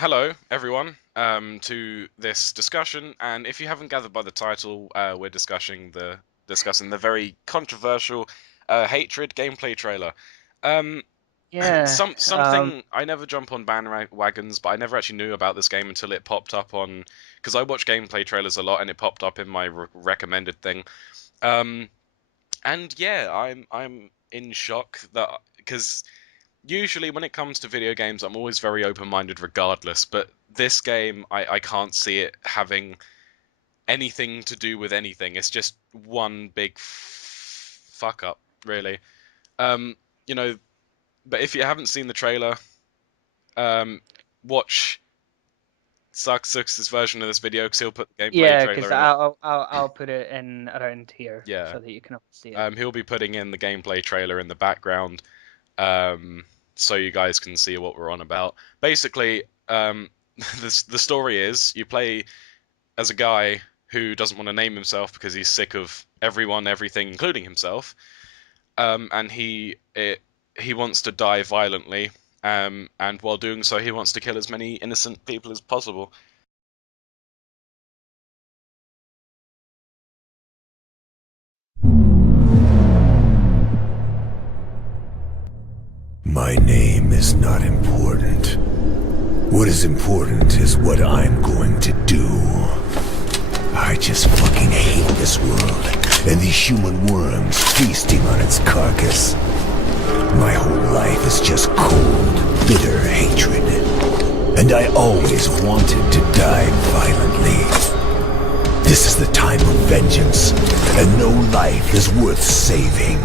Hello, everyone, to this discussion. And if you haven't gathered by the title, we're discussing the very controversial Hatred gameplay trailer. Um, Yeah, something I never jump on bandwagons, but I never actually knew about this game until it popped up on because I watch gameplay trailers a lot, and it popped up in my recommended thing. Um, and yeah, I'm in shock that because usually when it comes to video games, I'm always very open-minded regardless, but this game, I can't see it having anything to do with anything. It's just one big fuck up, really. Um, you know, but if you haven't seen the trailer, watch Sux's version of this video because he'll put the gameplay yeah, trailer because in it. I'll put it in around here Yeah. so that you can all see it. He'll be putting in the gameplay trailer in the background, um, so you guys can see what we're on about. Basically, the story is you play as a guy who doesn't want to name himself because he's sick of everyone, everything, including himself, and he wants to die violently, and while doing so, he wants to kill as many innocent people as possible. My name is not important. What is important is what I'm going to do. I just fucking hate this world and these human worms feasting on its carcass. My whole life is just cold, bitter hatred. And I always wanted to die violently. This is the time of vengeance, and no life is worth saving.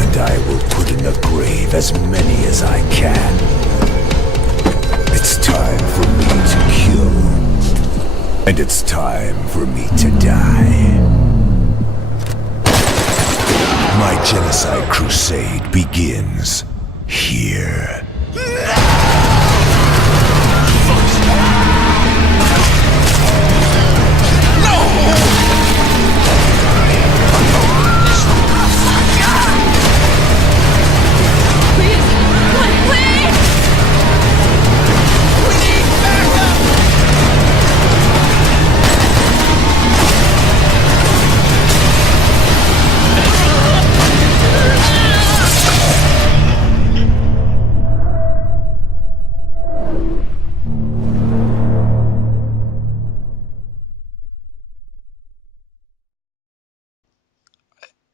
And I will put in the grave as many as I can. It's time for me to kill. And it's time for me to die. My genocide crusade begins here.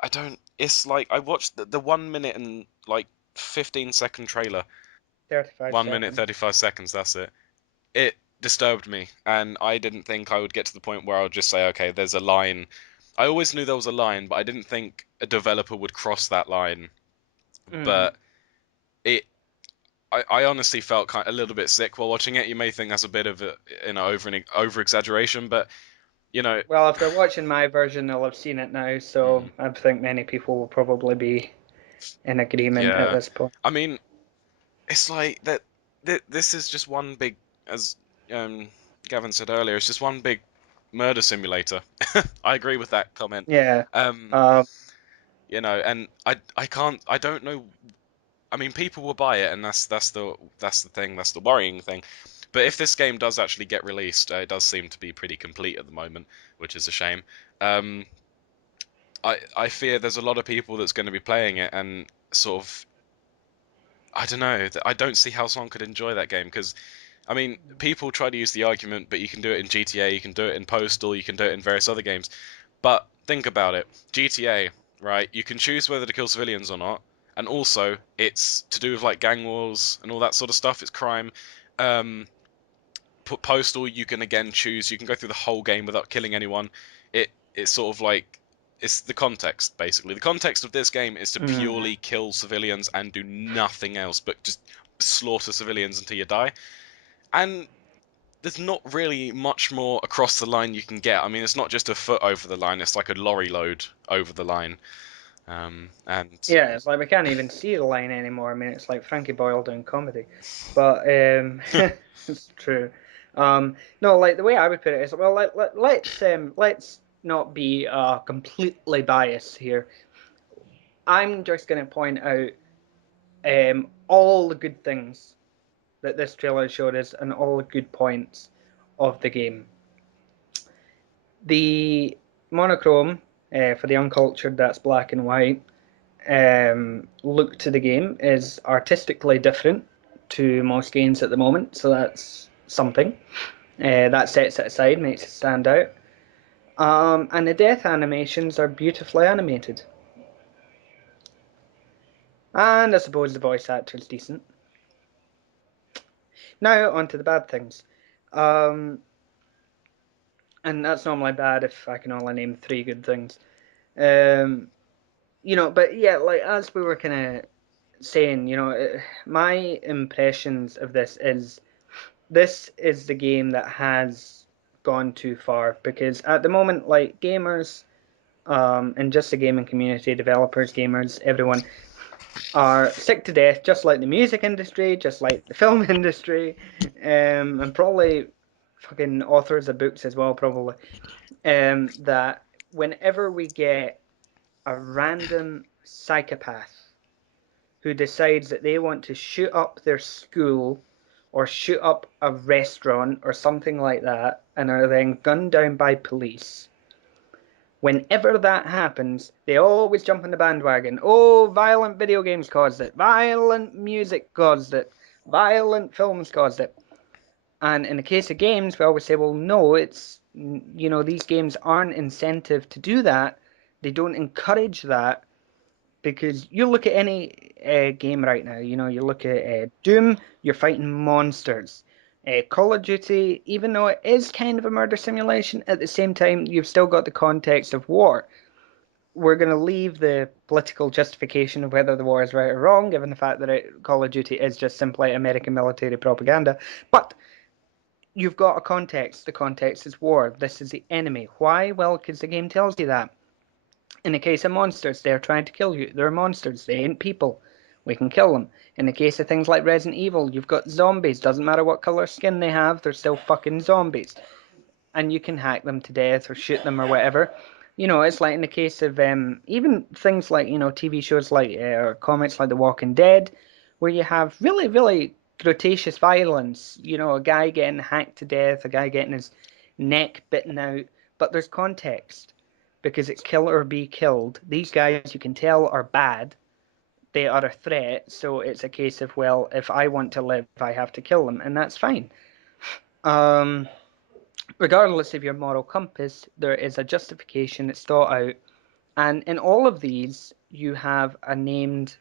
I don't. It's like I watched the 1 minute and like 15-second trailer. 35 1 minute seconds. 35 seconds. That's it. It disturbed me, and I didn't think I would get to the point where I would just say, okay, there's a line. I always knew there was a line, but I didn't think a developer would cross that line. Mm. But it, I honestly felt kind a little bit sick while watching it. You may think that's a bit of a, over exaggeration, but you know, Well, if they're watching my version, they'll have seen it now, so mm, I think many people will probably be in agreement at yeah. this point. I mean, it's like that. This is just one big, as um, Gavin said earlier, it's just one big murder simulator. I agree with that comment. Yeah. Um, Um, and I don't know. I mean, people will buy it, and that's the thing, that's the worrying thing. But if this game does actually get released, it does seem to be pretty complete at the moment, which is a shame. Um, I fear there's a lot of people that's going to be playing it, and sort of I don't know. I don't see how someone could enjoy that game because I mean, people try to use the argument, but you can do it in GTA, you can do it in Postal, you can do it in various other games. But think about it. GTA, right? You can choose whether to kill civilians or not, and also it's to do with like gang wars and all that sort of stuff. It's crime. Um, Postal, you can again choose. You can go through the whole game without killing anyone. It's sort of like it's the context basically. The context of this game is to mm. purely kill civilians and do nothing else but just slaughter civilians until you die. And there's not really much more across the line you can get. I mean, it's not just a foot over the line; it's like a lorry load over the line. And Yeah, it's like we can't even see the line anymore. I mean, it's like Frankie Boyle doing comedy. But it's true. No, like the way I would put it is, well, let's not be completely biased here. I'm just going to point out all the good things that this trailer showed us and all the good points of the game. The monochrome, for the uncultured, that's black and white, look to the game is artistically different to most games at the moment, so that's something. That sets it aside, makes it stand out. And the death animations are beautifully animated. And I suppose the voice actor's decent. Now, on to the bad things. Um, and that's normally bad if I can only name three good things. Um, but yeah, like as we were kind of saying, my impressions of this is the game that has gone too far because at the moment, like gamers, and just the gaming community, developers, gamers, everyone are sick to death, just like the music industry, just like the film industry, and probably fucking authors of books as well, probably. That whenever we get a random psychopath who decides that they want to shoot up their school or shoot up a restaurant or something like that and are then gunned down by police. Whenever that happens, they always jump on the bandwagon. Oh, violent video games caused it. Violent music caused it. Violent films caused it. And in the case of games, we always say, well, no, these games aren't incentive to do that. They don't encourage that because you look at any game right now, you look at Doom, you're fighting monsters. Call of Duty, even though it is kind of a murder simulation, at the same time, you've still got the context of war. We're going to leave the political justification of whether the war is right or wrong, given the fact that Call of Duty is just simply American military propaganda. But you've got a context. The context is war. This is the enemy. Why? Well, because the game tells you that. In the case of monsters, they're trying to kill you. They're monsters. They ain't people. We can kill them. In the case of things like Resident Evil, you've got zombies. Doesn't matter what color skin they have, they're still fucking zombies. And you can hack them to death or shoot them or whatever. It's like in the case of even things like, TV shows like, or comics like The Walking Dead, where you have really, really gratuitous violence. A guy getting hacked to death, a guy getting his neck bitten out. But there's context because it's kill or be killed. These guys, you can tell, are bad. They are a threat, so it's a case of, well, if I want to live, I have to kill them, and that's fine. Regardless of your moral compass, there is a justification that's thought out, and in all of these, you have a named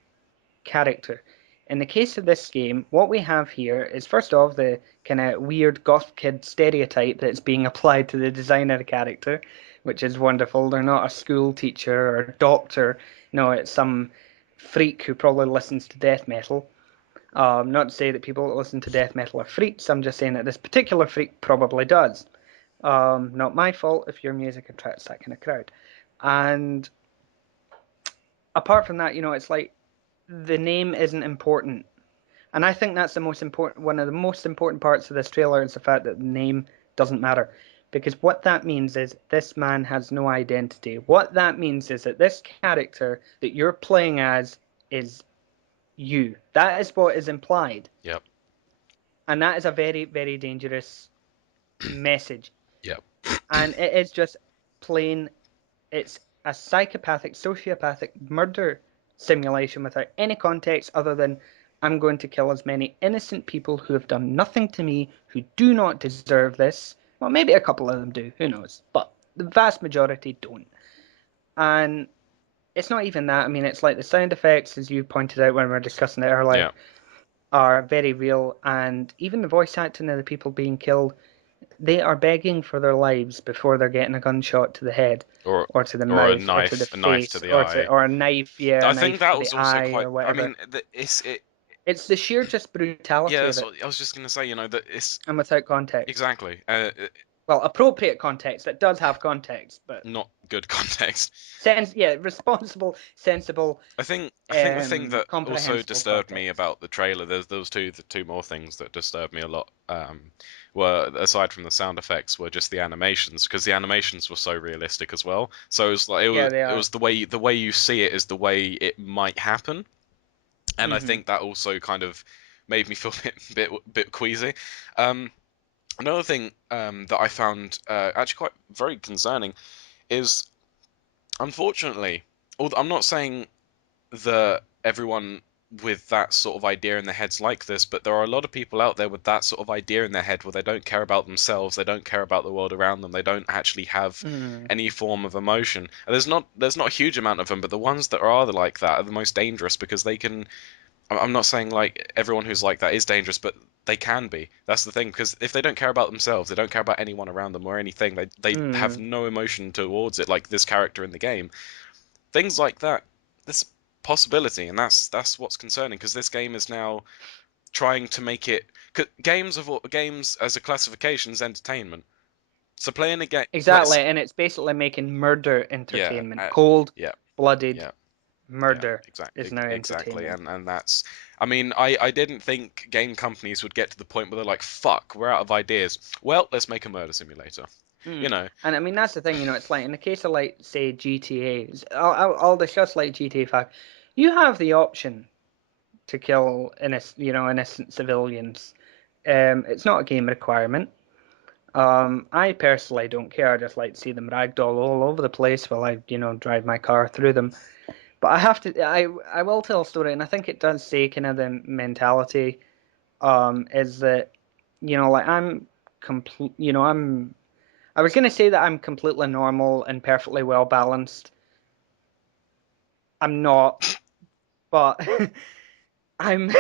character. In the case of this game, what we have here is first off the kind of weird goth kid stereotype that's being applied to the design of the character, which is wonderful. They're not a school teacher or a doctor. No, it's some freak who probably listens to death metal. Not to say that people that listen to death metal are freaks. I'm just saying that this particular freak probably does. Not my fault if your music attracts that kind of crowd. And apart from that, it's like the name isn't important. And I think that's one of the most important parts of this trailer is the fact that the name doesn't matter. Because what that means is this man has no identity. What that means is that this character that you're playing as is you. That is what is implied. Yep. And that is a very, very dangerous message. Yep. And it is just plain, it's a psychopathic, sociopathic murder simulation without any context other than I'm going to kill as many innocent people who have done nothing to me, who do not deserve this. Well, maybe a couple of them do, who knows? But the vast majority don't. And it's not even that. I mean, it's like the sound effects, as you pointed out when we were discussing it earlier, are very real. And even the voice acting of the people being killed, they are begging for their lives before they're getting a gunshot to the head, or to the mouth, or to the a knife face, to the eye, or a knife, I a think knife that to was the also eye, quite. or whatever. I mean, it's the sheer just brutality of it. I was just gonna say, that it's and without context. Exactly. Well, appropriate context. It does have context, but not good context. Responsible, sensible. I think the thing that also comprehensible disturbed me context. about the trailer, those two more things that disturbed me a lot. Were, aside from the sound effects, were just the animations, because the animations were so realistic as well. So it was like it was the way you see it is the way it might happen, and I think that also kind of made me feel a bit queasy. Another thing that I found actually quite very concerning is, unfortunately, although I'm not saying that everyone with that sort of idea in their heads like this, but there are a lot of people out there with that sort of idea in their head where they don't care about themselves, they don't care about the world around them, they don't actually have Mm. any form of emotion. And there's not a huge amount of them, but the ones that are like that are the most dangerous because they can. I'm not saying like everyone who's like that is dangerous, but they can be. That's the thing, because if they don't care about themselves, they don't care about anyone around them or anything. They have Mm. no emotion towards it, like this character in the game. Things like that. There's possibility, and that's what's concerning, because this game is now trying to make it. Games as a classification is entertainment. So playing a game, Exactly, and it's basically making murder yeah, entertainment. Cold yeah, blooded yeah. Yeah, murder is exactly, now exactly, entertainment. and that's. I mean, I didn't think game companies would get to the point where they're like, "Fuck, we're out of ideas. Well, let's make a murder simulator." You Mm. know, And I mean that's the thing, it's like in the case of like say GTA, I'll discuss like GTA 5. You have the option to kill innocent civilians. It's not a game requirement. I personally don't care. I just like to see them ragdoll all over the place while I drive my car through them. But I will tell a story, and I think it does say kind of the mentality is that like I'm complete. I was gonna say that I'm completely normal and perfectly well balanced. I'm not, but I'm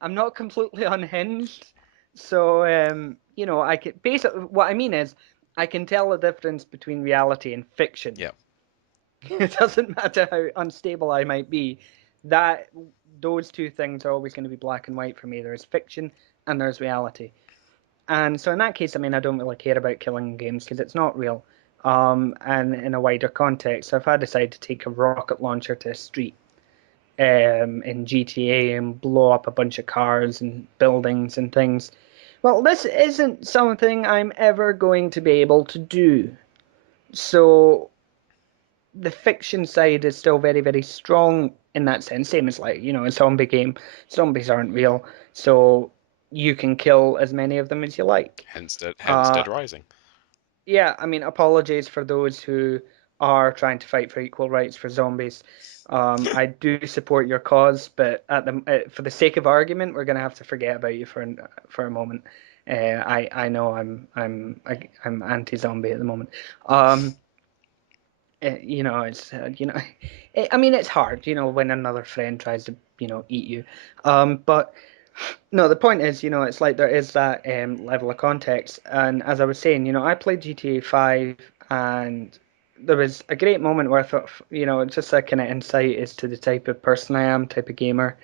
I'm not completely unhinged. So I can basically what I mean is I can tell the difference between reality and fiction. yeah, It doesn't matter how unstable I might be. That those two things are always going to be black and white for me. There's fiction and there's reality. And so in that case, I mean, I don't really care about killing games because it's not real. And in a wider context, so if I decide to take a rocket launcher to a street in GTA and blow up a bunch of cars and buildings and things, well, this isn't something I'm ever going to be able to do. So the fiction side is still very, very strong in that sense. Same as like, a zombie game. Zombies aren't real, so you can kill as many of them as you like. hence Uh, Dead Rising. yeah, I mean, apologies for those who are trying to fight for equal rights for zombies. I do support your cause, but for the sake of argument, we're gonna have to forget about you for a moment. I know I'm anti-zombie at the moment. Um, it's I mean it's hard, when another friend tries to eat you. But no, the point is, it's like there is that level of context. And as I was saying, I played GTA 5, and there was a great moment where I thought, just a kind of insight as to the type of person I am, type of gamer.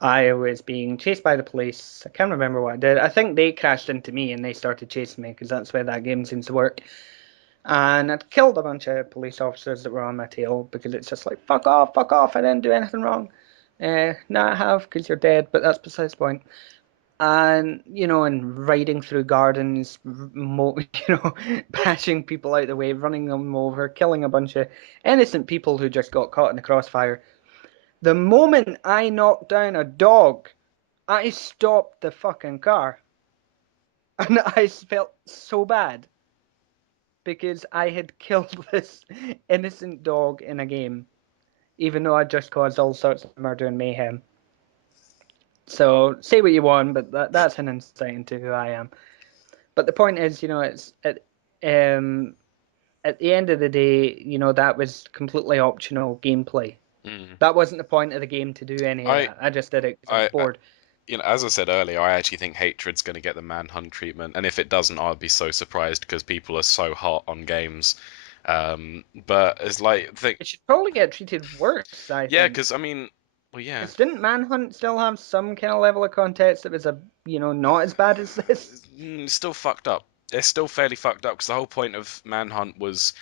I was being chased by the police. I can't remember what I did. I think they crashed into me and they started chasing me because that's where that game seems to work. And I'd killed a bunch of police officers that were on my tail because it's just like, fuck off, I didn't do anything wrong. Now I have because you're dead, but that's besides the point. And and riding through gardens, bashing people out of the way, running them over, killing a bunch of innocent people who just got caught in the crossfire. The moment I knocked down a dog, I stopped the fucking car, and I felt so bad because I had killed this innocent dog in a game, even though I just caused all sorts of murder and mayhem. So say what you want, but that's an insight into who I am. But the point is, it's at the end of the day, that was completely optional gameplay. Mm. That wasn't the point of the game to do any of I, that. I just did it because I was I, bored. as I said earlier, I actually think Hatred's going to get the Manhunt treatment, and if it doesn't, I'd be so surprised because people are so hot on games. But it's like think, It should probably get treated worse, I yeah, think. because I mean, well, yeah, Because didn't Manhunt still have some kind of level of context that was not as bad as this? it's still fucked up. It's still fairly fucked up because the whole point of Manhunt was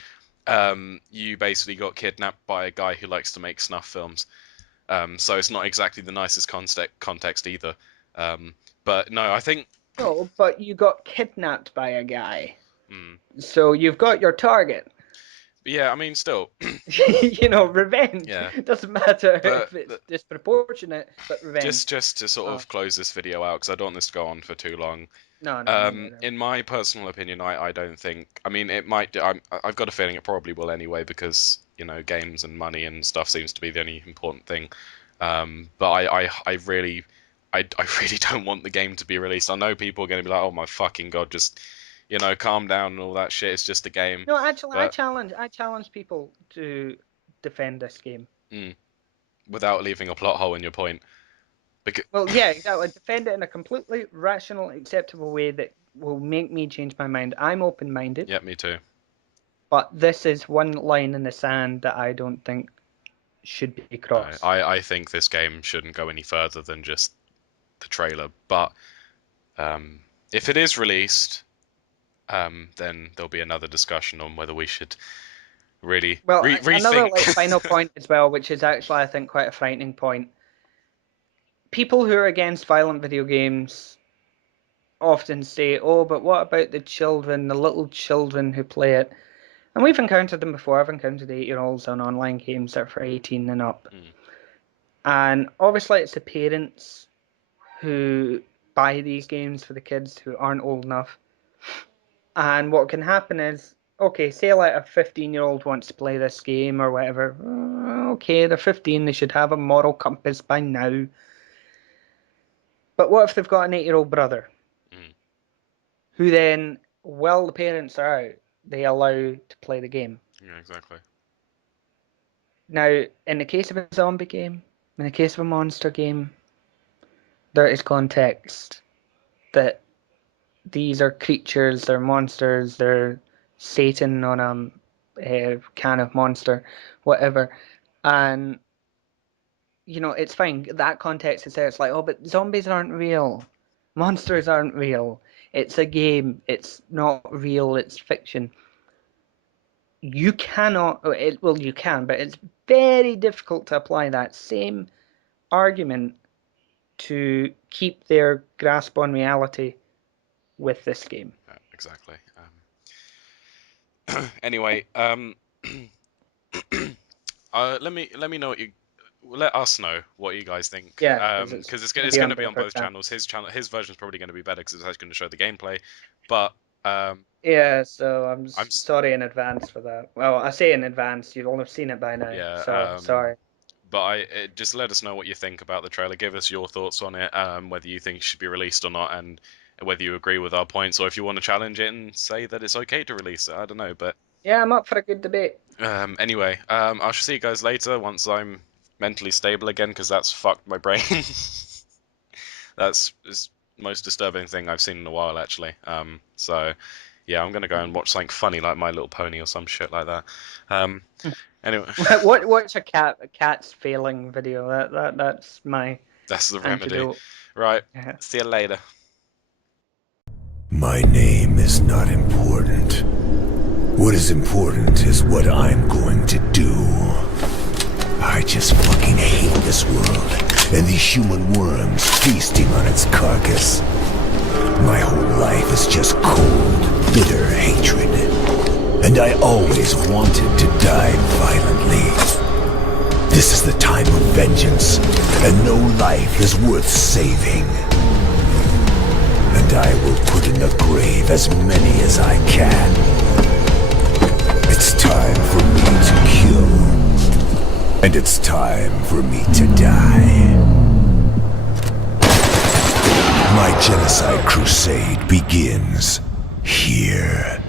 you basically got kidnapped by a guy who likes to make snuff films. So it's not exactly the nicest context either. Um, but no, I think. No, but you got kidnapped by a guy. Mm, So you've got your target. Yeah, I mean, still. You know, revenge. Yeah. Doesn't matter But if it's disproportionate, but revenge. just to sort of close this video out, because I don't want this to go on for too long. No, me neither. In my personal opinion, I don't think. I mean, it might. I've got a feeling it probably will anyway, because games and money and stuff seems to be the only important thing. But I really, I really don't want the game to be released. I know people are going to be like, oh my fucking god, just calm down and all that shit. It's just a game. No, actually, But, I challenge people to defend this game. without leaving a plot hole in your point. Well, yeah, exactly. Defend it in a completely rational, acceptable way that will make me change my mind. I'm open-minded. Yeah, me too. But this is one line in the sand that I don't think should be crossed. No, I think this game shouldn't go any further than just the trailer. But if it is released, then there'll be another discussion on whether we should really rethink. Another final point as well, which is actually I think quite a frightening point. People who are against violent video games often say, "Oh, but what about the children, the little children who play it?" And we've encountered them before. I've encountered 8-year-olds on online games that are for 18 and up. And obviously it's the parents who buy these games for the kids who aren't old enough. And what can happen is, okay, say like a 15-year-old wants to play this game or whatever. Okay, they're 15, they should have a moral compass by now. But what if they've got an 8-year-old brother who then, while the parents are out, they allow to play the game? Yeah, exactly. Now, in the case of a zombie game, in the case of a monster game, there is context that these are creatures, they're monsters, they're Satan on a can of Monster, whatever. And, it's fine. That context is there. It's like, oh, but zombies aren't real. Monsters aren't real. It's a game. It's not real. It's fiction. You cannot, well, you can, but it's very difficult to apply that same argument to keep their grasp on reality with this game. Yeah, exactly. Anyway, let me know let us know what you guys think. Yeah, because it's going to be on both channels. His version's probably going to be better because it's actually going to show the gameplay. But yeah, so I'm sorry in advance for that. Well, I say in advance. You'll have seen it by now. Yeah. So sorry. But just let us know what you think about the trailer. Give us your thoughts on it. Whether you think it should be released or not, and whether you agree with our points, or if you want to challenge it and say that it's okay to release it. I don't know, but yeah, I'm up for a good debate. Anyway, I shall see you guys later once I'm mentally stable again, because that's fucked my brain. That's the most disturbing thing I've seen in a while, actually. So yeah, I'm gonna go and watch something funny like My Little Pony or some shit like that. Anyway, watch a cat's failing video. That's the remedy. antidote. Right. Yeah. See you later. My name is not important. What is important is what I'm going to do. I just fucking hate this world and these human worms feasting on its carcass. My whole life is just cold, bitter hatred. And I always wanted to die violently. This is the time of vengeance, and no life is worth saving. And I will put in the grave as many as I can. It's time for me to kill. And it's time for me to die. My genocide crusade begins here.